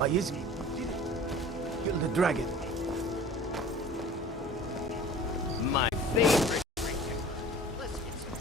Yizzy, kill the dragon. My favorite drink. Let's get some.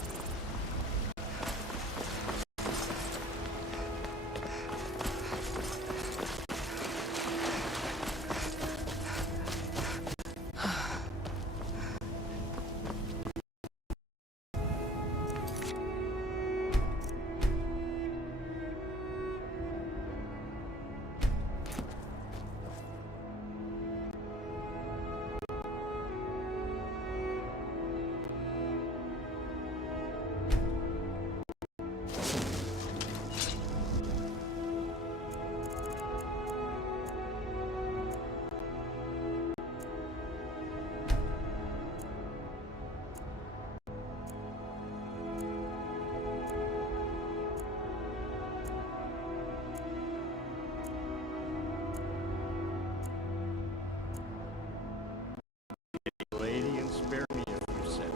Lady, and spare me a few cents.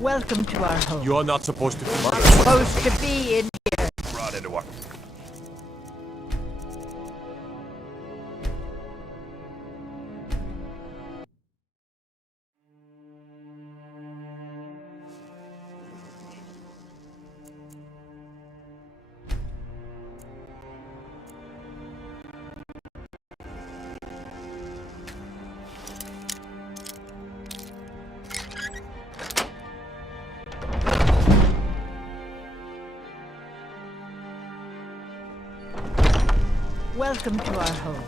Welcome to our home. You're not supposed to come out. Supposed to be in here. Brought into our... Welcome to our home.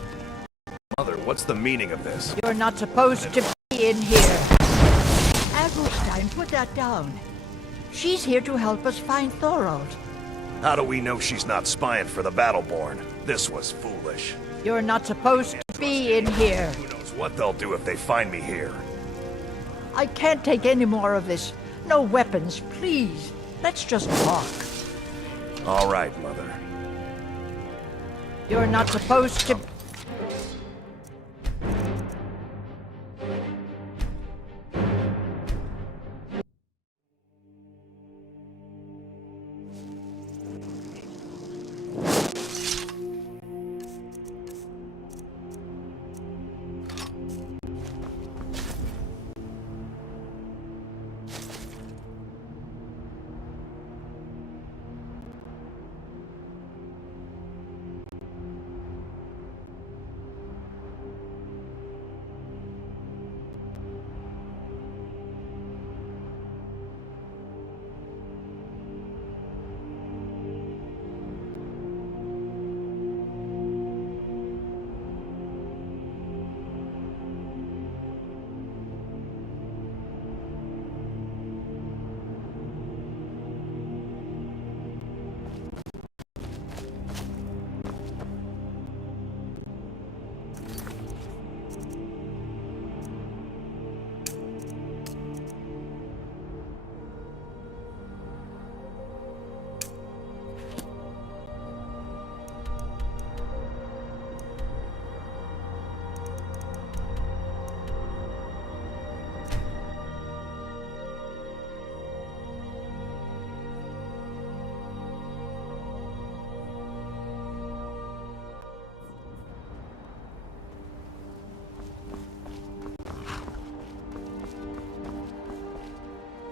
Mother, what's the meaning of this? You're not supposed to be in here. Adelstein, put that down. She's here to help us find Thorold. How do we know she's not spying for the Battleborn? This was foolish. You're not supposed to be in here. Who knows what they'll do if they find me here? I can't take any more of this. No weapons, please. Let's just talk. All right, Mother. You're not supposed to...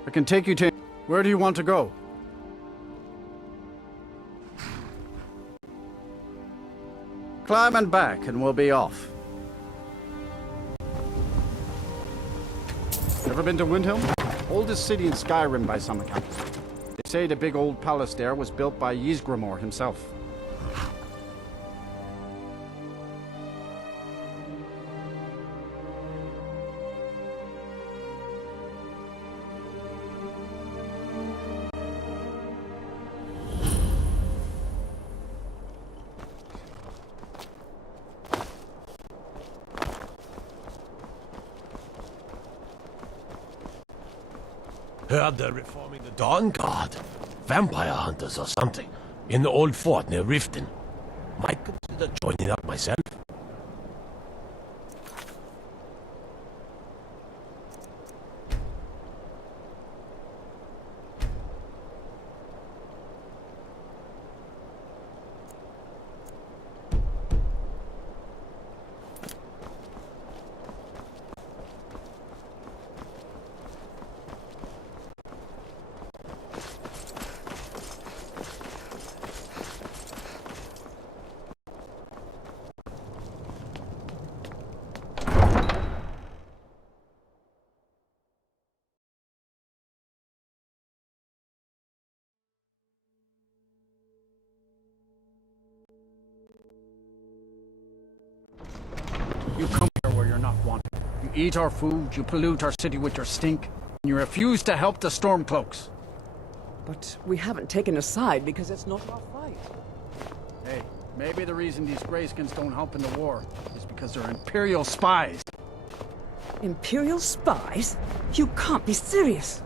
I can take you to... Where do you want to go? Climb and back, and we'll be off. Ever been to Windhelm? Oldest city in Skyrim by some accounts. They say the big old palace there was built by Ysgramor himself. Heard they're reforming the Dawn Guard. Vampire hunters or something. In the old fort near Riften. Might consider joining up myself. You come here where you're not wanted. You eat our food, you pollute our city with your stink, and you refuse to help the Stormcloaks. But we haven't taken a side because it's not our fight. Hey, maybe the reason these Greyskins don't help in the war is because they're Imperial spies. Imperial spies? You can't be serious.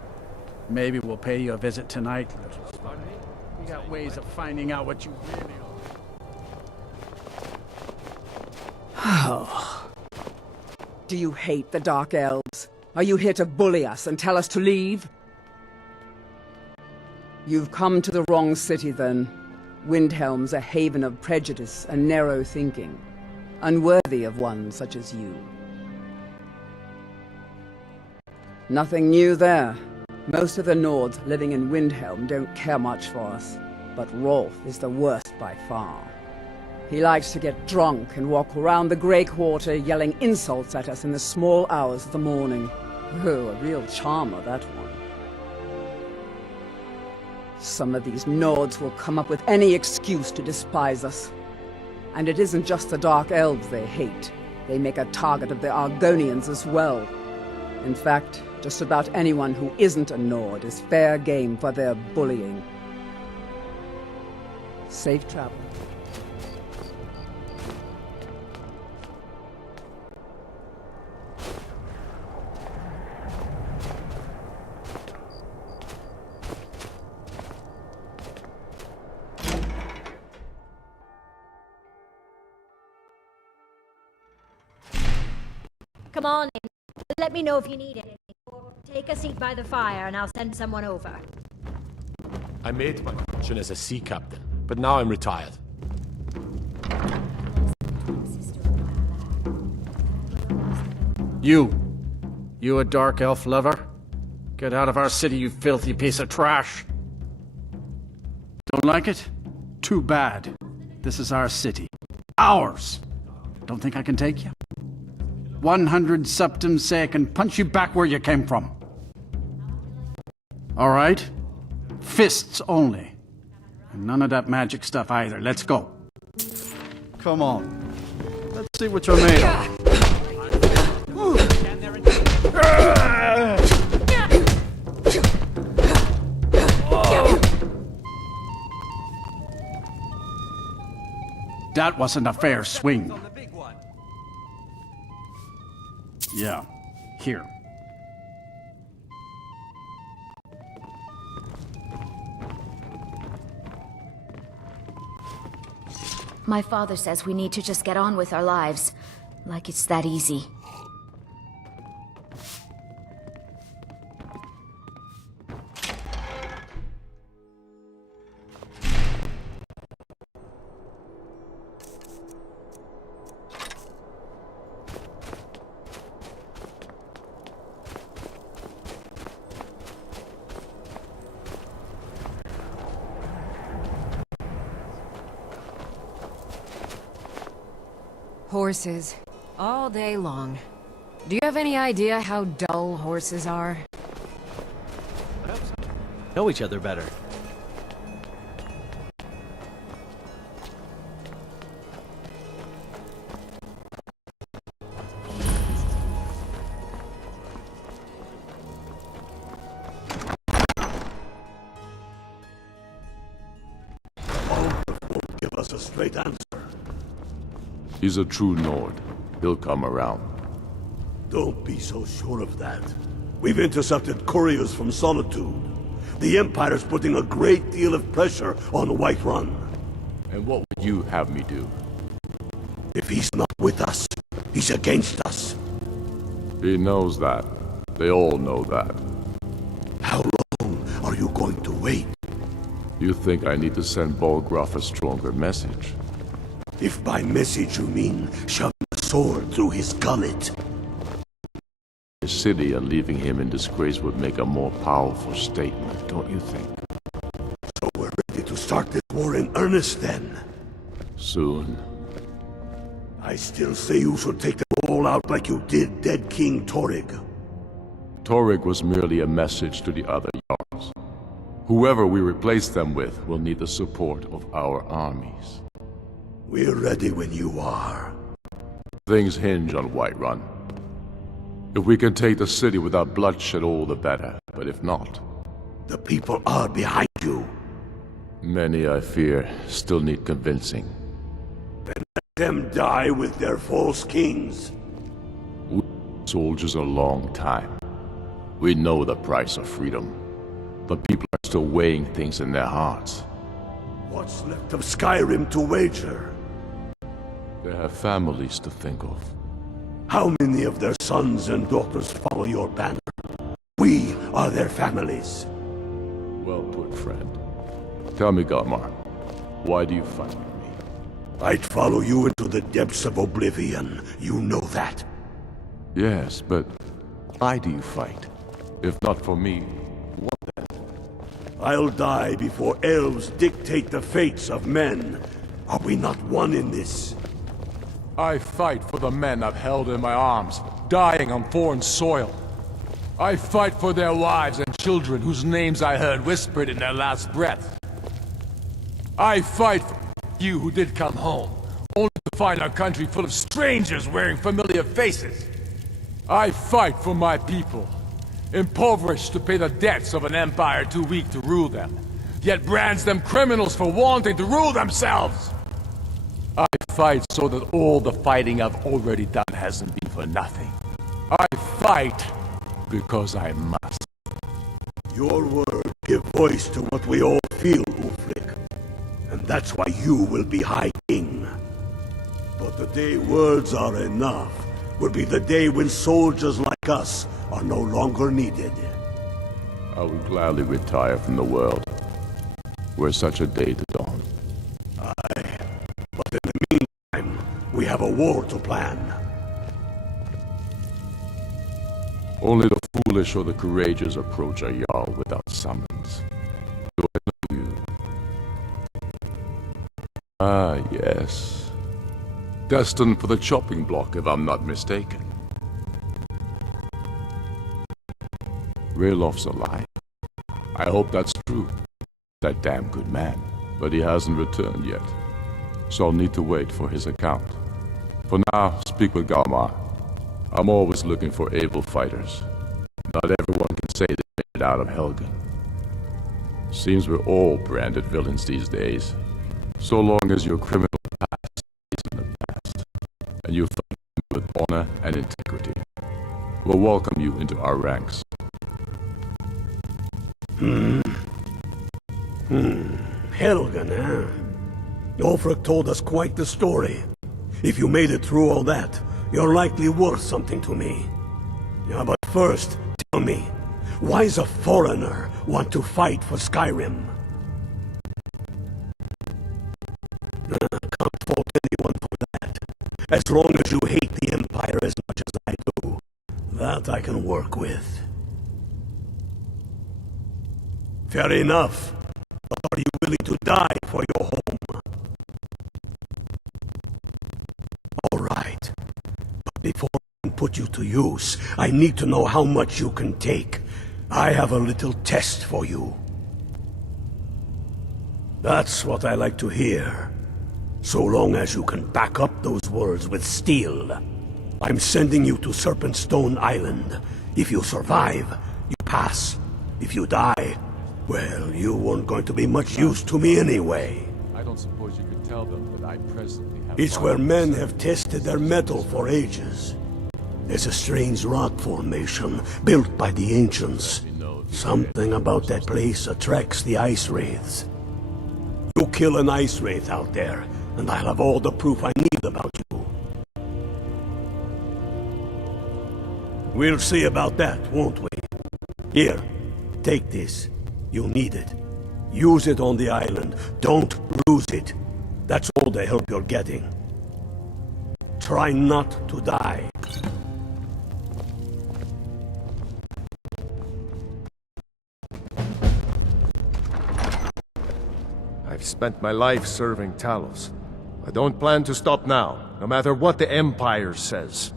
Maybe we'll pay you a visit tonight, little spud. We got ways of finding out what you really are. Oh. Do you hate the Dark Elves? Are you here to bully us and tell us to leave? You've come to the wrong city, then. Windhelm's a haven of prejudice and narrow thinking, unworthy of one such as you. Nothing new there. Most of the Nords living in Windhelm don't care much for us, but Rolf is the worst by far. He likes to get drunk and walk around the Grey Quarter yelling insults at us in the small hours of the morning. Oh, a real charmer, that one. Some of these Nords will come up with any excuse to despise us. And it isn't just the Dark Elves they hate. They make a target of the Argonians as well. In fact, just about anyone who isn't a Nord is fair game for their bullying. Safe travel. Come on in. Let me know if you need anything. Or take a seat by the fire and I'll send someone over. I made my fortune as a sea captain, but now I'm retired. You a dark elf lover? Get out of our city, you filthy piece of trash. Don't like it? Too bad. This is our city. Ours! Don't think I can take you? 100 septims say I can punch you back where you came from. All right? Fists only. And none of that magic stuff either. Let's go. Come on. Let's see what you're made of. That wasn't a fair swing. Yeah, here. My father says we need to just get on with our lives. Like it's that easy. Horses. All day long. Do you have any idea how dull horses are? Know each other better. Ulfric won't give us a straight answer. He's a true Nord. He'll come around. Don't be so sure of that. We've intercepted couriers from Solitude. The Empire's putting a great deal of pressure on Whiterun. And what would you have me do? If he's not with us, he's against us. He knows that. They all know that. How long are you going to wait? You think I need to send Bolgraf a stronger message? If by message you mean shoving a sword through his gullet. The city and leaving him in disgrace would make a more powerful statement, don't you think? So we're ready to start this war in earnest then? Soon. I still say you should take them all out like you did dead King Torrig. Torrig was merely a message to the other Jarls. Whoever we replace them with will need the support of our armies. We're ready when you are. Things hinge on Whiterun. If we can take the city without bloodshed, all the better. But if not... The people are behind you. Many, I fear, still need convincing. Then let them die with their false kings. We soldiers a long time. We know the price of freedom. But people are still weighing things in their hearts. What's left of Skyrim to wager? They have families to think of. How many of their sons and daughters follow your banner? We are their families. Well put, friend. Tell me, Galmar, why do you fight with me? I'd follow you into the depths of oblivion. You know that. Yes, but why do you fight? If not for me, what then? I'll die before elves dictate the fates of men. Are we not one in this? I fight for the men I've held in my arms, dying on foreign soil. I fight for their wives and children whose names I heard whispered in their last breath. I fight for you who did come home, only to find our country full of strangers wearing familiar faces. I fight for my people, impoverished to pay the debts of an empire too weak to rule them, yet brands them criminals for wanting to rule themselves. I fight so that all the fighting I've already done hasn't been for nothing. I fight because I must. Your words give voice to what we all feel, Ulfric. And that's why you will be High King. But the day words are enough will be the day when soldiers like us are no longer needed. I would gladly retire from the world, were such a day to dawn. Aye. But in the meantime, we have a war to plan. Only the foolish or the courageous approach a Jarl without summons. Do I know you? Ah, yes. Destined for the chopping block, if I'm not mistaken. Railof's alive. I hope that's true. That damn good man. But he hasn't returned yet. So I'll need to wait for his account. For now, speak with Galmar. I'm always looking for able fighters. Not everyone can say they made it out of Helgen. Seems we're all branded villains these days. So long as your criminal past is in the past, and you fight with honor and integrity, we'll welcome you into our ranks. Helgen, huh? Ulfric told us quite the story. If you made it through all that, you're likely worth something to me. Yeah, but first, tell me, why does a foreigner want to fight for Skyrim? Can't fault anyone for that. As long as you hate the Empire as much as I do, that I can work with. Fair enough. But are you willing to die for your home? All right. But before I can put you to use, I need to know how much you can take. I have a little test for you. That's what I like to hear. So long as you can back up those words with steel. I'm sending you to Serpentstone Island. If you survive, you pass. If you die, well, you weren't going to be much use to me anyway. I don't suppose you could tell them that I presently have... It's where men have tested their mettle for ages. There's a strange rock formation built by the ancients. Something about that place attracts the ice wraiths. You kill an ice wraith out there, and I'll have all the proof I need about you. We'll see about that, won't we? Here, take this. You'll need it. Use it on the island. Don't lose it. That's all the help you're getting. Try not to die. I've spent my life serving Talos. I don't plan to stop now, no matter what the Empire says.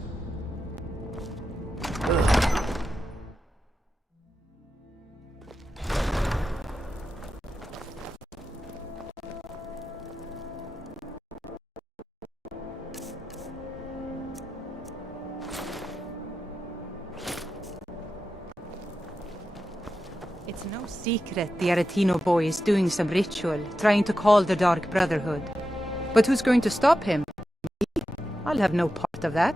It's no secret the Aretino boy is doing some ritual, trying to call the Dark Brotherhood. But who's going to stop him? Me? I'll have no part of that.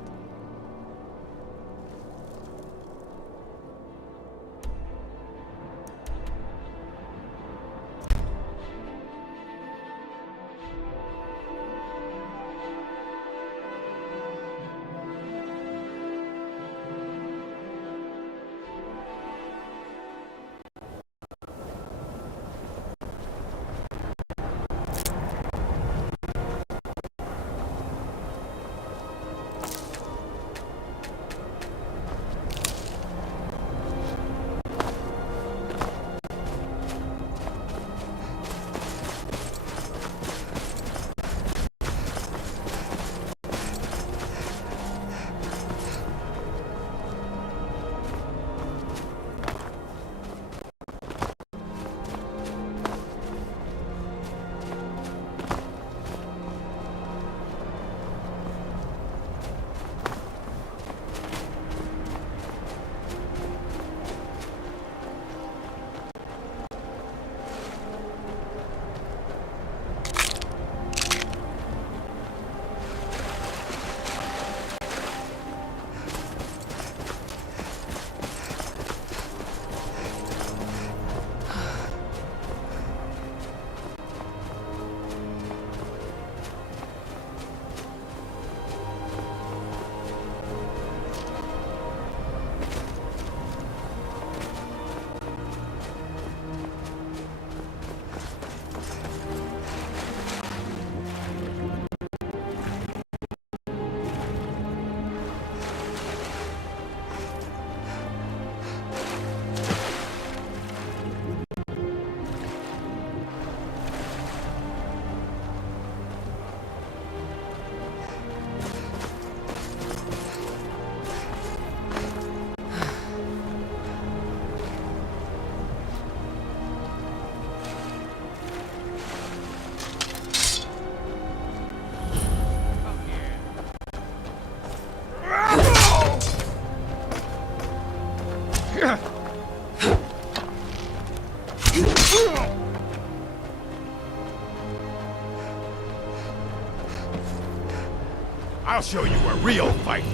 I'll show you a real fight.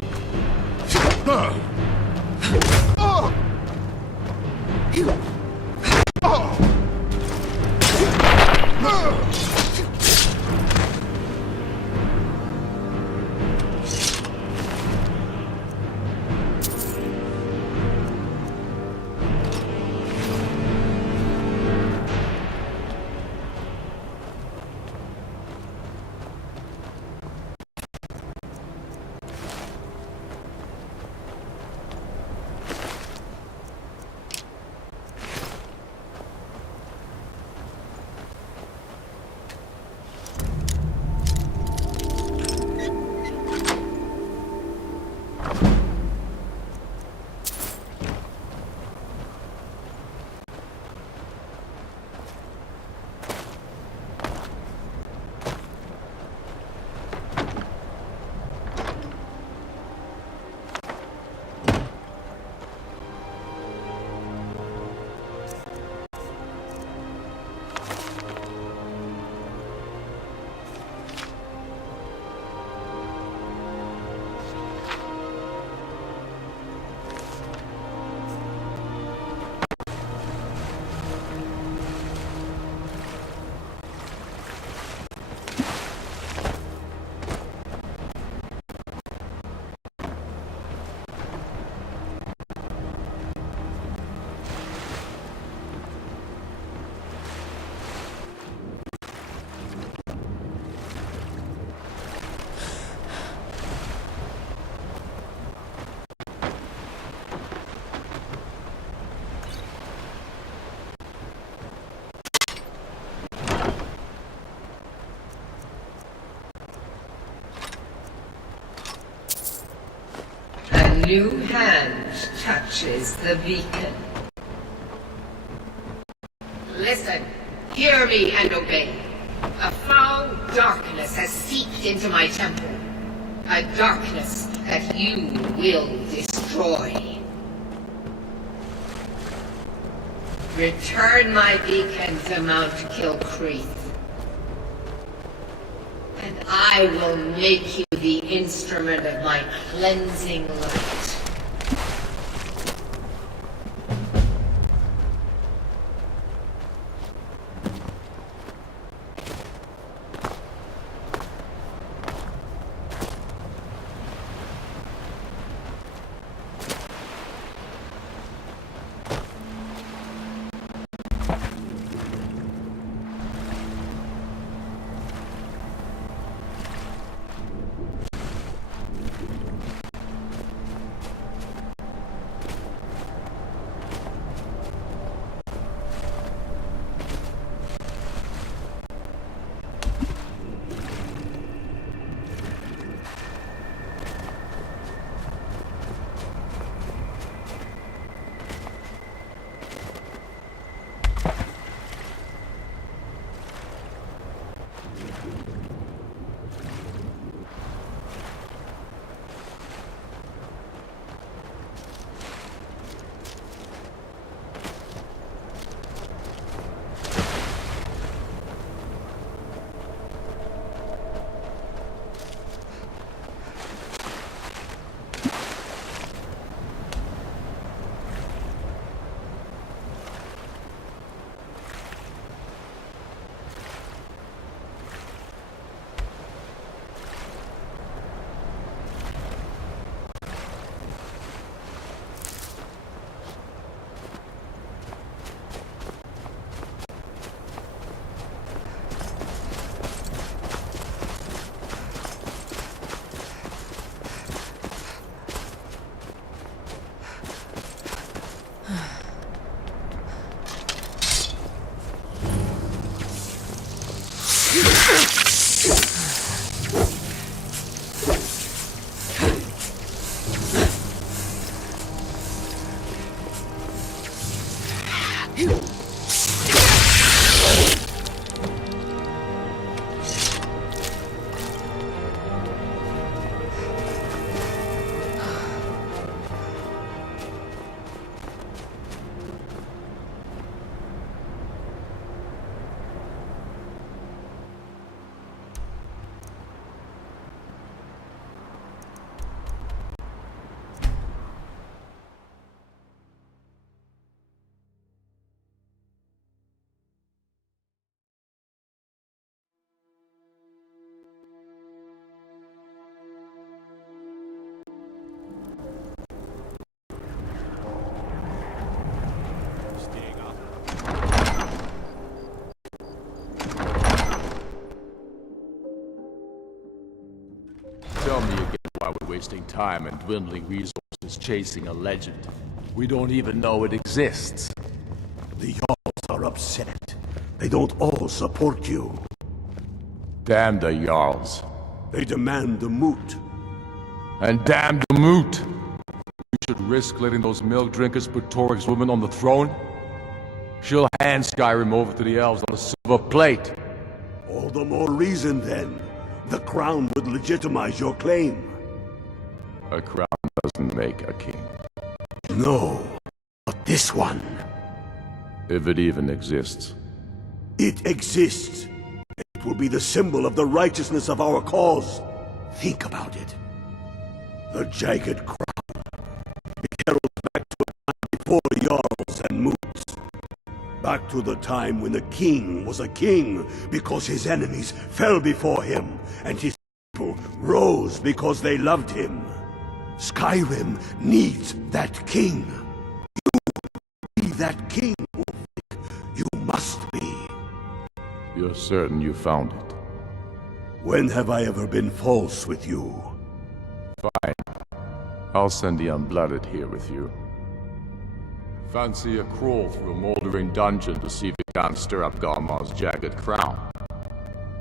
new hand touches the beacon. Listen, hear me and obey. A foul darkness has seeped into my temple. A darkness that you will destroy. Return my beacon to Mount Kilcreath, and I will make you the instrument of my cleansing light. Tell me again why we're wasting time and dwindling resources chasing a legend. We don't even know it exists. The Jarls are upset. They don't all support you. Damn the Jarls. They demand the moot. And damn the moot! We should risk letting those milk drinkers put Torik's woman on the throne? She'll hand Skyrim over to the elves on a silver plate. All the more reason then. The crown would legitimize your claim. A crown doesn't make a king. No, but this one. If it even exists. It exists. It will be the symbol of the righteousness of our cause. Think about it. The Jagged Crown. It heralds back to a time before Jarls and moots. Back to the time when the king was a king because his enemies fell before him, and his people rose because they loved him. Skyrim needs that king. You be that king, Ulfric. You must be. You're certain you found it? When have I ever been false with you? Fine. I'll send the Unblooded here with you. Fancy a crawl through a moldering dungeon to see if it can't stir up Garmar's Jagged Crown.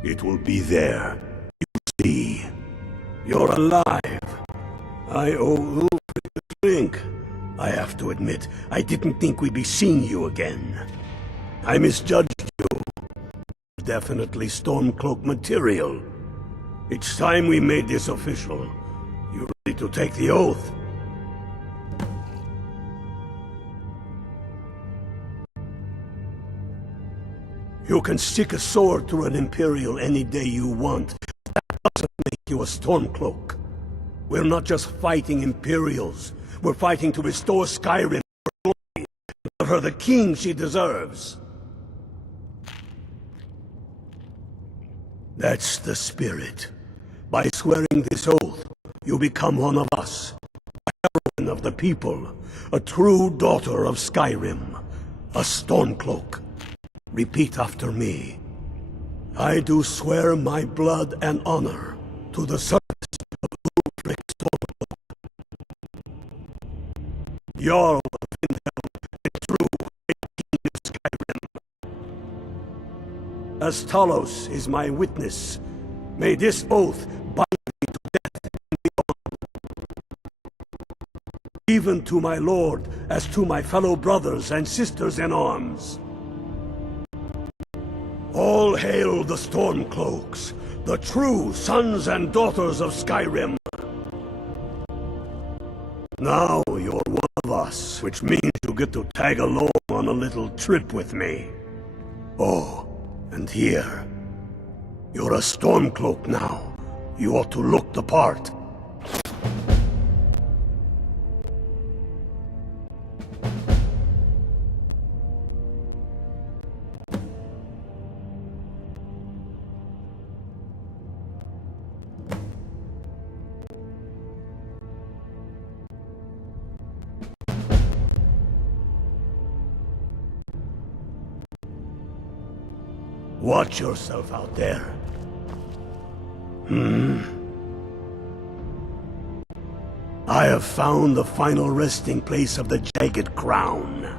It will be there. You see. You're alive. I owe Ulfric a Think. I have to admit, I didn't think we'd be seeing you again. I misjudged you. Definitely Stormcloak material. It's time we made this official. You ready to take the oath? You can stick a sword through an Imperial any day you want. That doesn't make you a Stormcloak. We're not just fighting Imperials. We're fighting to restore Skyrim to her glory, and give her the king she deserves. That's the spirit. By swearing this oath, you become one of us. A heroine of the people. A true daughter of Skyrim. A Stormcloak. Repeat after me. I do swear my blood and honor to the service of Ulfric Stormcloak, Jarl of Windhelm and true great king of Skyrim. As Talos is my witness, may this oath bind me to death and beyond, even to my lord as to my fellow brothers and sisters in arms. All hail the Stormcloaks, the true sons and daughters of Skyrim. Now you're one of us, which means you get to tag along on a little trip with me. Oh, and here. You're a Stormcloak now. You ought to look the part. Watch yourself out there. I have found the final resting place of the Jagged Crown.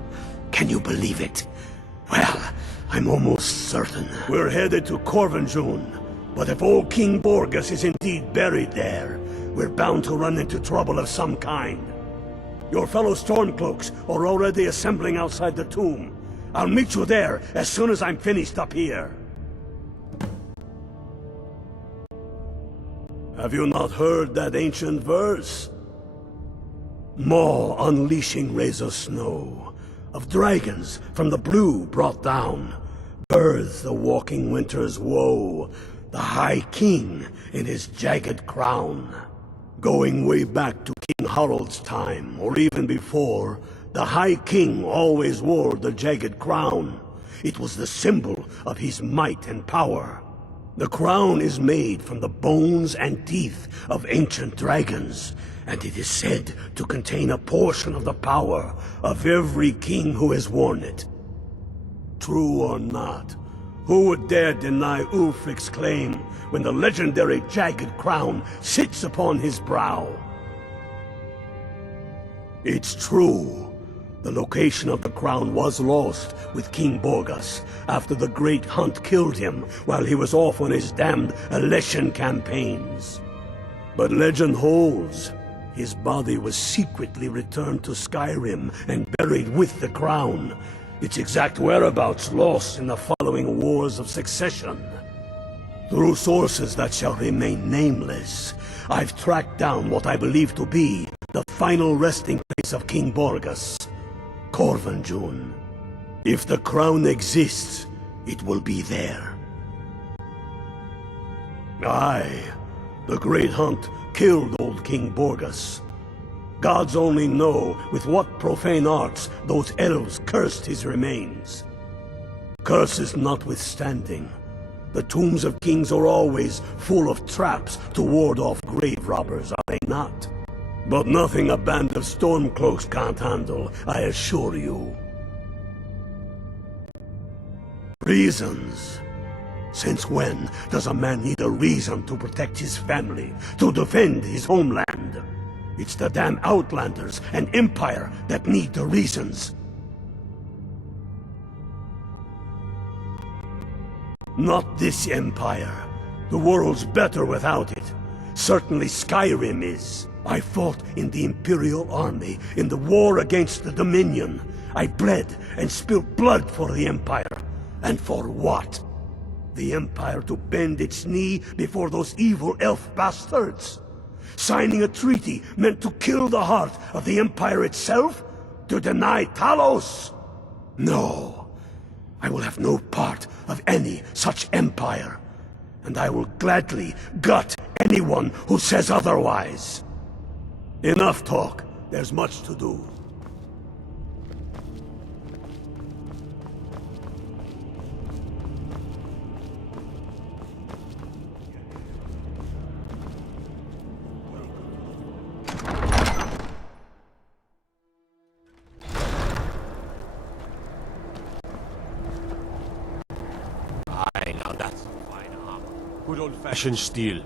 Can you believe it? Well, I'm almost certain. We're headed to Corvinjun, but if old King Borgus is indeed buried there, we're bound to run into trouble of some kind. Your fellow Stormcloaks are already assembling outside the tomb. I'll meet you there as soon as I'm finished up here. Have you not heard that ancient verse? Maw unleashing rays of snow, of dragons from the blue brought down, births the walking winter's woe, the High King in his jagged crown. Going way back to King Harald's time, or even before, the High King always wore the Jagged Crown. It was the symbol of his might and power. The crown is made from the bones and teeth of ancient dragons, and it is said to contain a portion of the power of every king who has worn it. True or not, who would dare deny Ulfric's claim when the legendary Jagged Crown sits upon his brow? It's true. The location of the crown was lost with King Borgus after the Great Hunt killed him while he was off on his damned Alessian campaigns. But legend holds, his body was secretly returned to Skyrim and buried with the crown, its exact whereabouts lost in the following Wars of Succession. Through sources that shall remain nameless, I've tracked down what I believe to be the final resting place of King Borgus. Corvinjun. If the crown exists, it will be there. Aye, the Great Hunt killed old King Borgus. Gods only know with what profane arts those elves cursed his remains. Curses notwithstanding, the tombs of kings are always full of traps to ward off grave robbers, are they not? But nothing a band of Stormcloaks can't handle, I assure you. Reasons. Since when does a man need a reason to protect his family, to defend his homeland? It's the damn Outlanders and Empire that need the reasons. Not this Empire. The world's better without it. Certainly Skyrim is. I fought in the Imperial army in the war against the Dominion. I bled and spilled blood for the Empire. And for what? The Empire to bend its knee before those evil elf bastards? Signing a treaty meant to kill the heart of the Empire itself? To deny Talos? No. I will have no part of any such empire. And I will gladly gut anyone who says otherwise. Enough talk. There's much to do. Aye, now that's some fine armor. Good old-fashioned steel.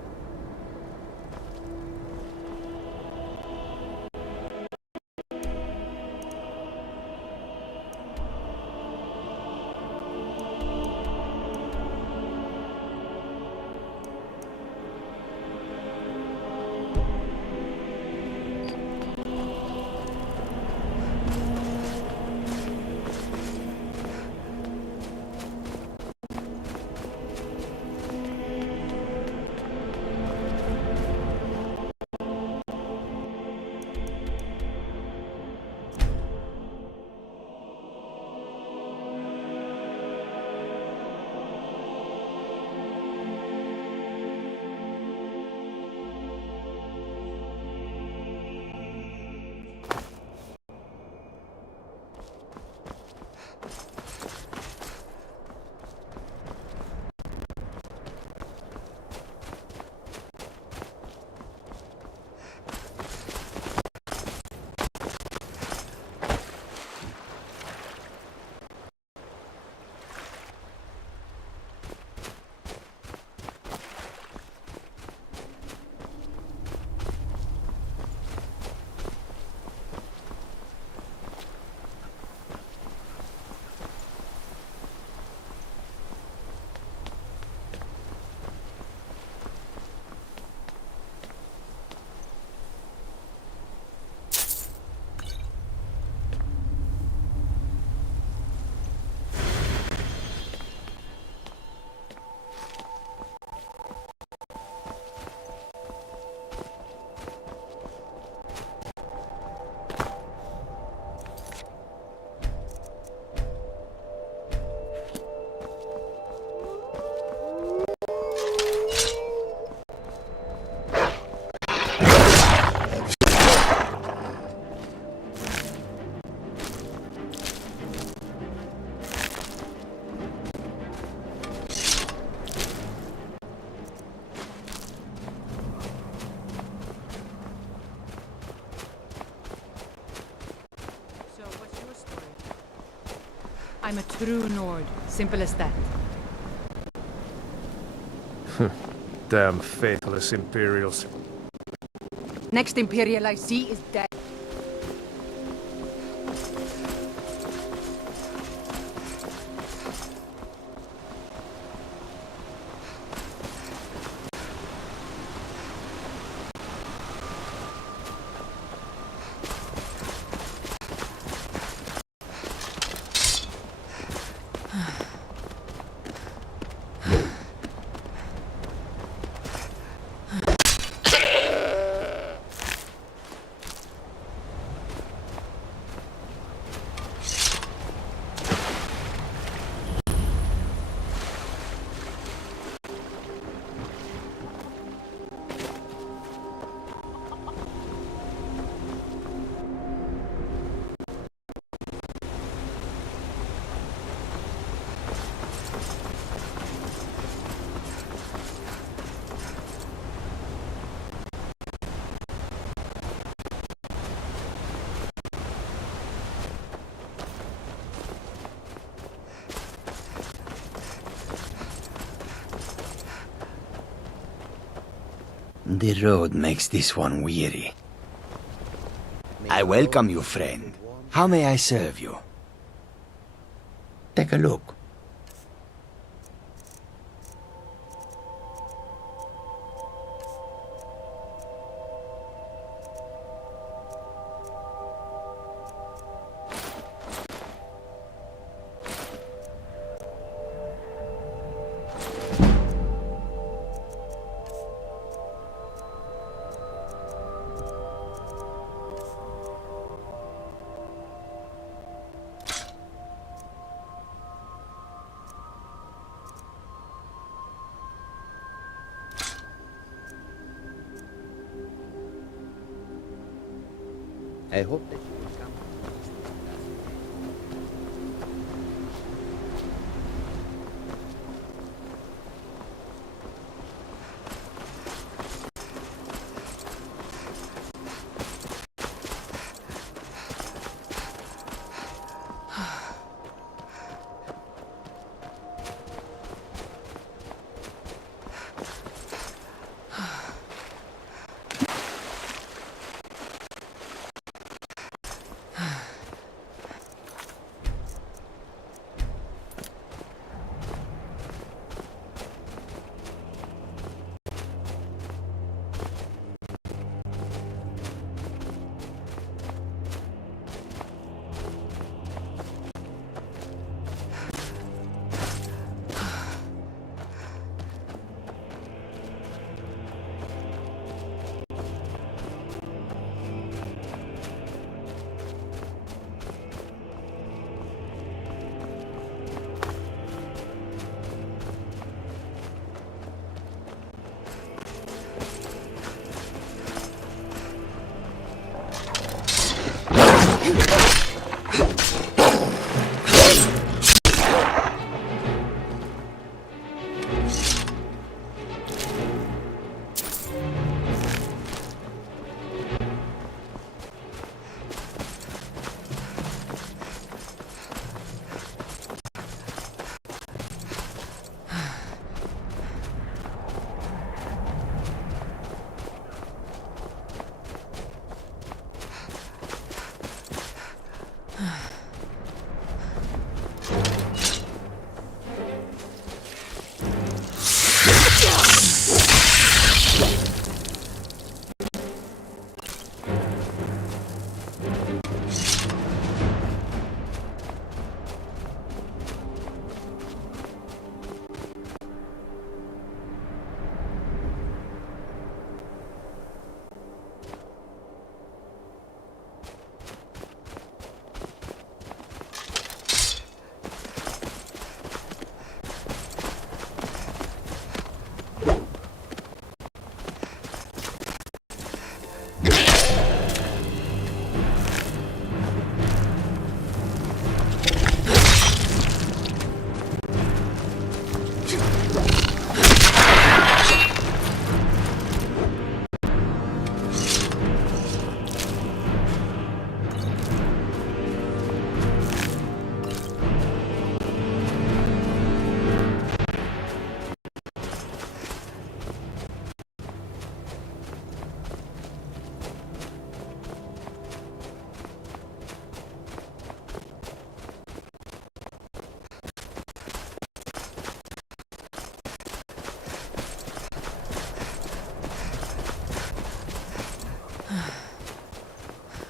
I'm a true Nord. Simple as that. Damn faithless Imperials. Next Imperial I see is dead. The road makes this one weary. I welcome you, friend. How may I serve you? Take a look. I hope that you will come.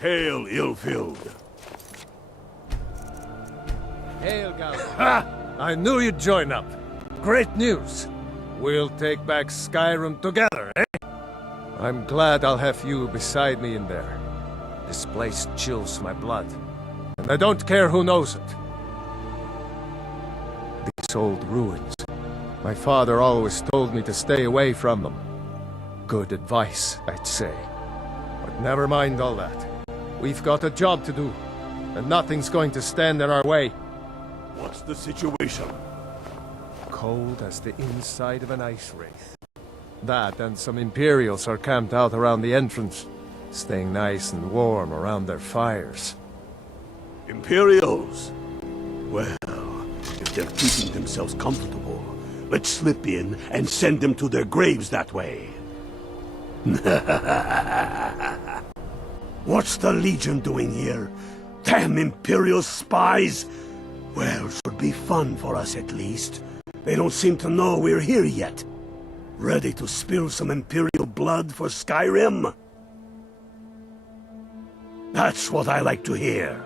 Hail, ill-filled. Hail, Gal. Ha! I knew you'd join up. Great news. We'll take back Skyrim together, eh? I'm glad I'll have you beside me in there. This place chills my blood. And I don't care who knows it. These old ruins. My father always told me to stay away from them. Good advice, I'd say. But never mind all that. We've got a job to do, and nothing's going to stand in our way. What's the situation? Cold as the inside of an ice wraith. That and some Imperials are camped out around the entrance, staying nice and warm around their fires. Imperials? Well, if they're keeping themselves comfortable, let's slip in and send them to their graves that way. What's the Legion doing here? Damn Imperial spies! Well, should be fun for us at least. They don't seem to know we're here yet. Ready to spill some Imperial blood for Skyrim? That's what I like to hear.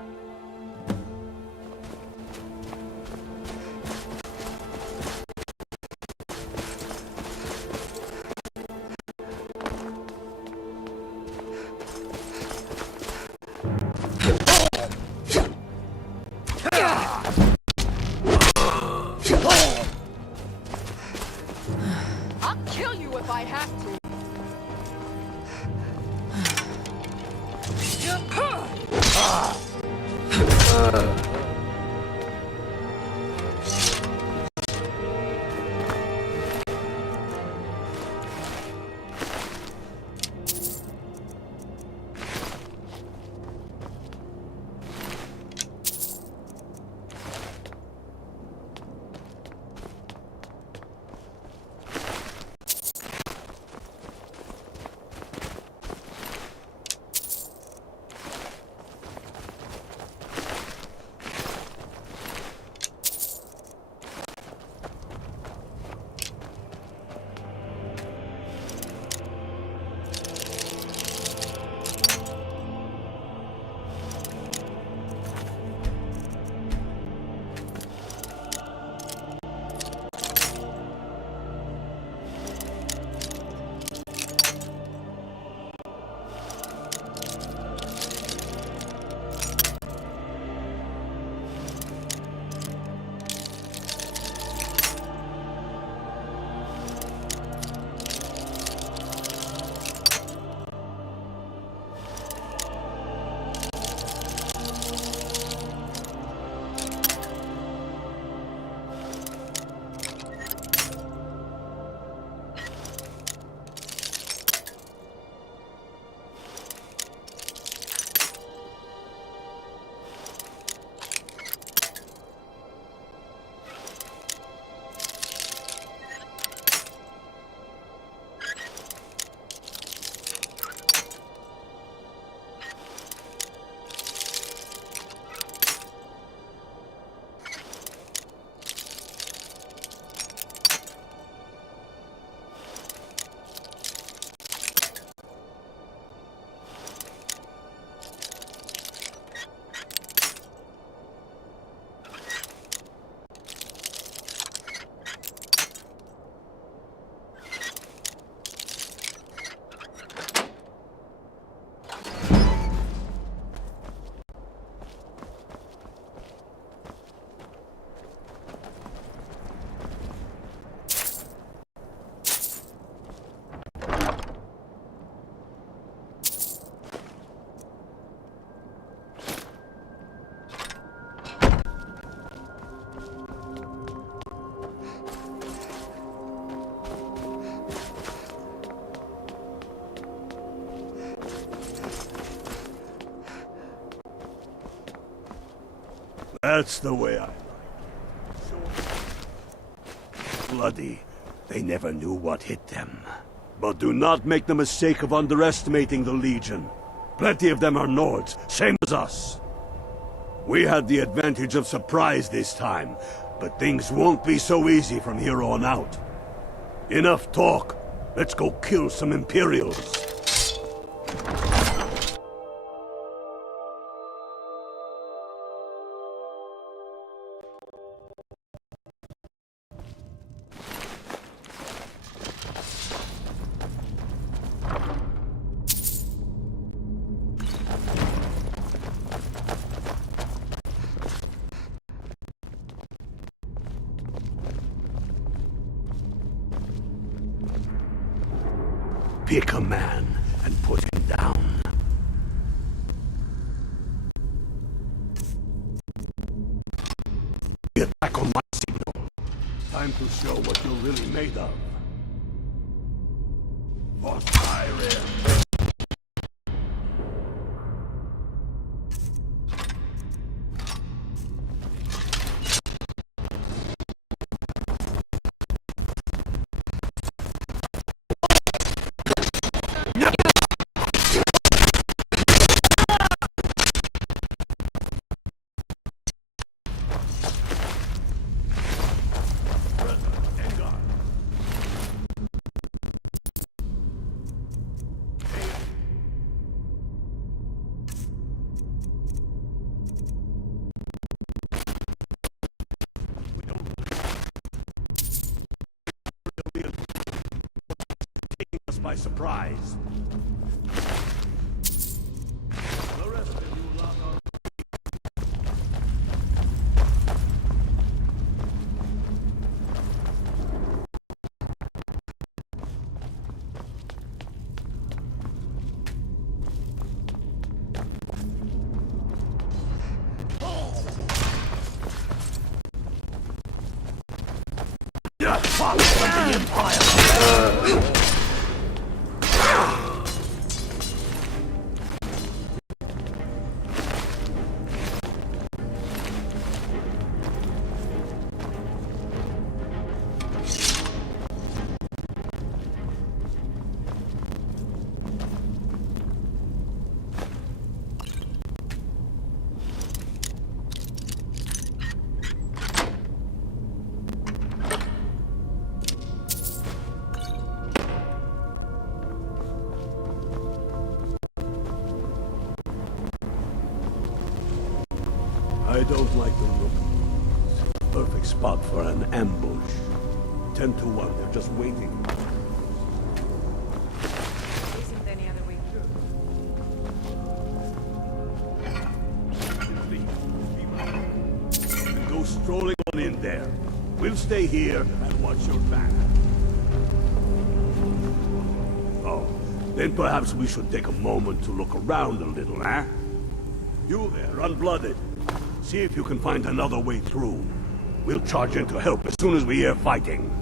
That's the way I... Bloody. They never knew what hit them. But do not make the mistake of underestimating the Legion. Plenty of them are Nords, same as us. We had the advantage of surprise this time, but things won't be so easy from here on out. Enough talk. Let's go kill some Imperials. Pick a man and put him down. Get back on my signal. Time to show what you're really made of. For Skyrim! By surprise. The rest of you lot are... the Empire! I don't like the look. Perfect spot for an ambush. 10 to 1, they're just waiting. Isn't any other way through. Go strolling on in there. We'll stay here and watch your back. Oh, then perhaps we should take a moment to look around a little, eh? You there, unblooded. See if you can find another way through. We'll charge in to help as soon as we hear fighting.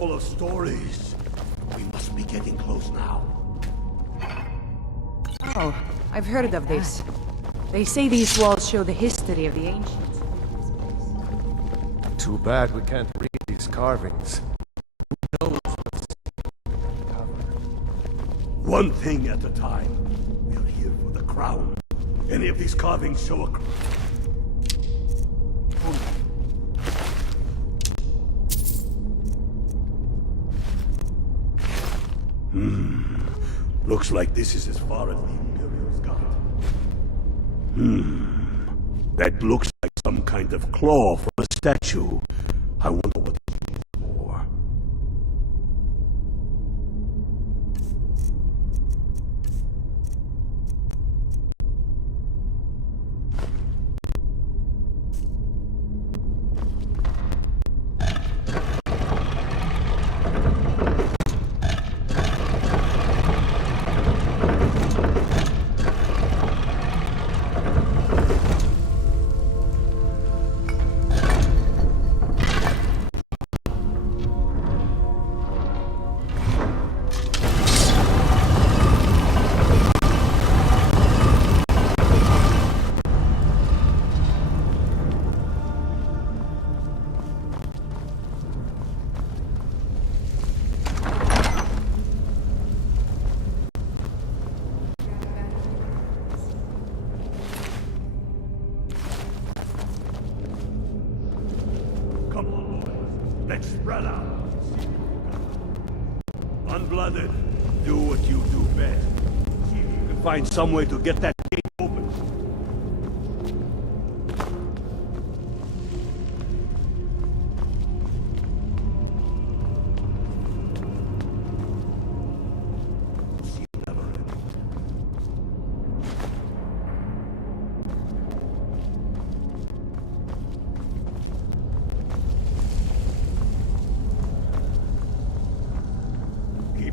Full of stories. We must be getting close now. Oh, I've heard of this. They say these walls show the history of the ancients. Too bad we can't read these carvings. Who knows what's covered? One thing at a time. We're here for the crown. Any of these carvings show a... Looks like this is as far as the Imperials got. That looks like some kind of claw from a statue. I wonder what it is for. Let's spread out. Unblooded, do what you do best. See if you can find some way to get that gate open.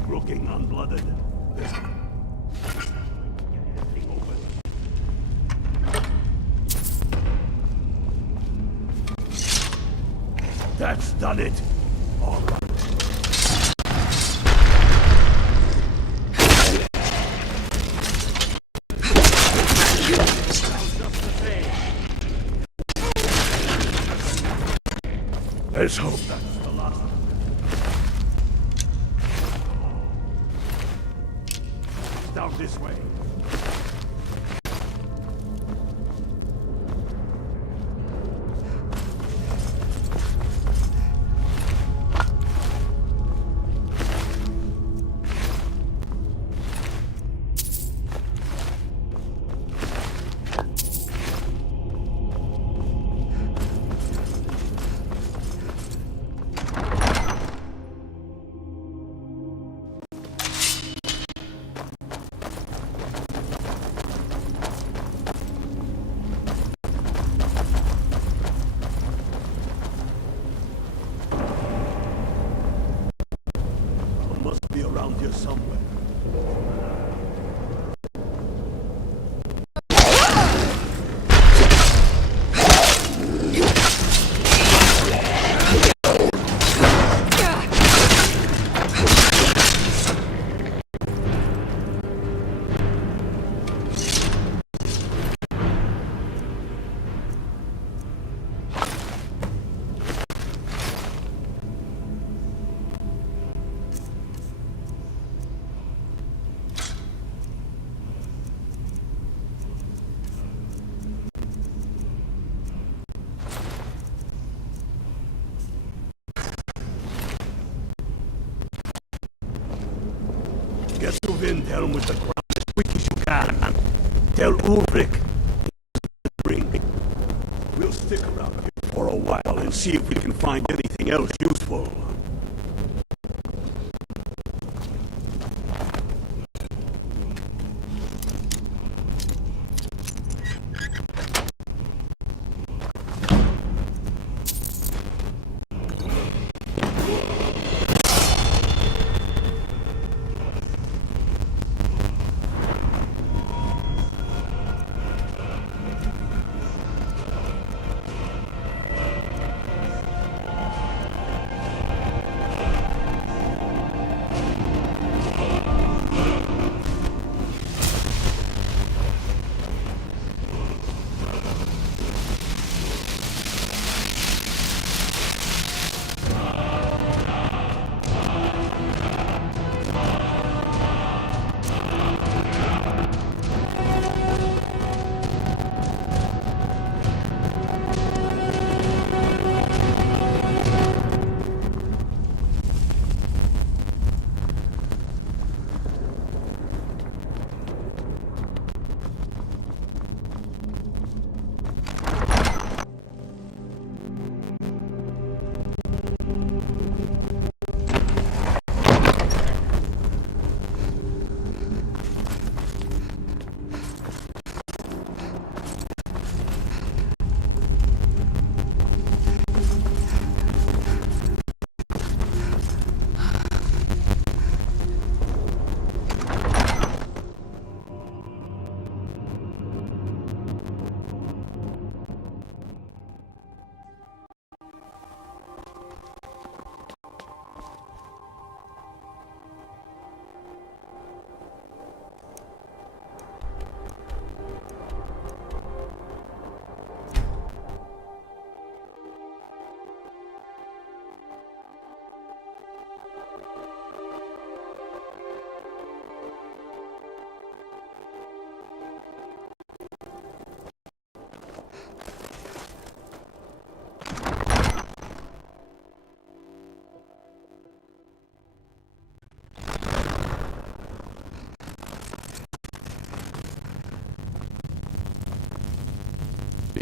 Looking unblooded. That's done it. All right. Let's hope that's the last. Down this way. Around here somewhere. Get to Windhelm with the crown as quick as you can. Tell Ulfric to bring. We'll stick around here for a while and see if we can find anything else useful.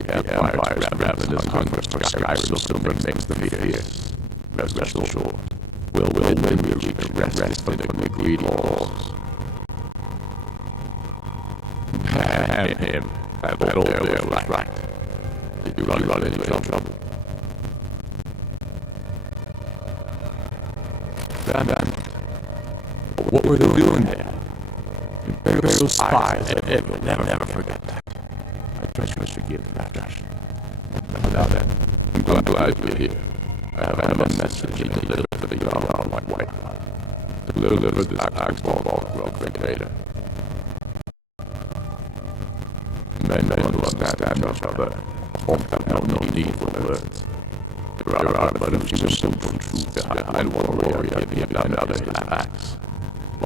The Empire's ravenous hunger for Skyrim still makes them fierce. Rest assured, we'll win when we reach rest from the greedy laws. And him, that old bear was right. Did you run into trouble? Damn it. What were they doing there? Imperial spies. You'll never forget that. I trust you forgive that, Josh. Now then, I'm glad you're here. I have a message to deliver for the Jarl White. Deliver this axe for Ulfric later. Men don't understand each other. Folk have no need for words. There are but a few simple truths behind one warrior giving another his axe.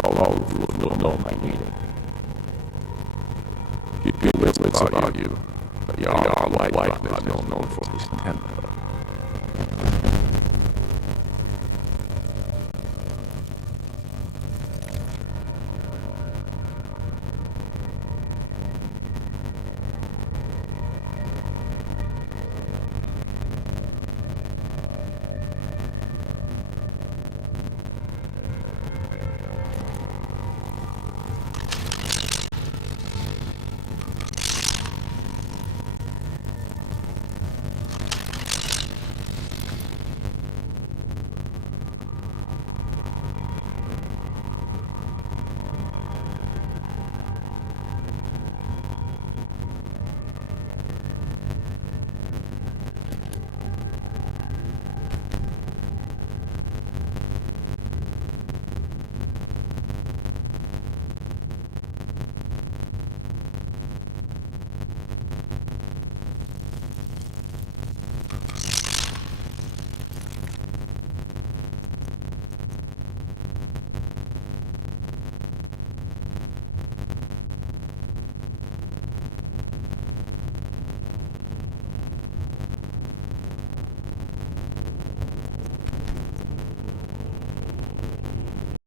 All of you will know my meaning. Keep your wits about you, but Jarl White is known for his temper.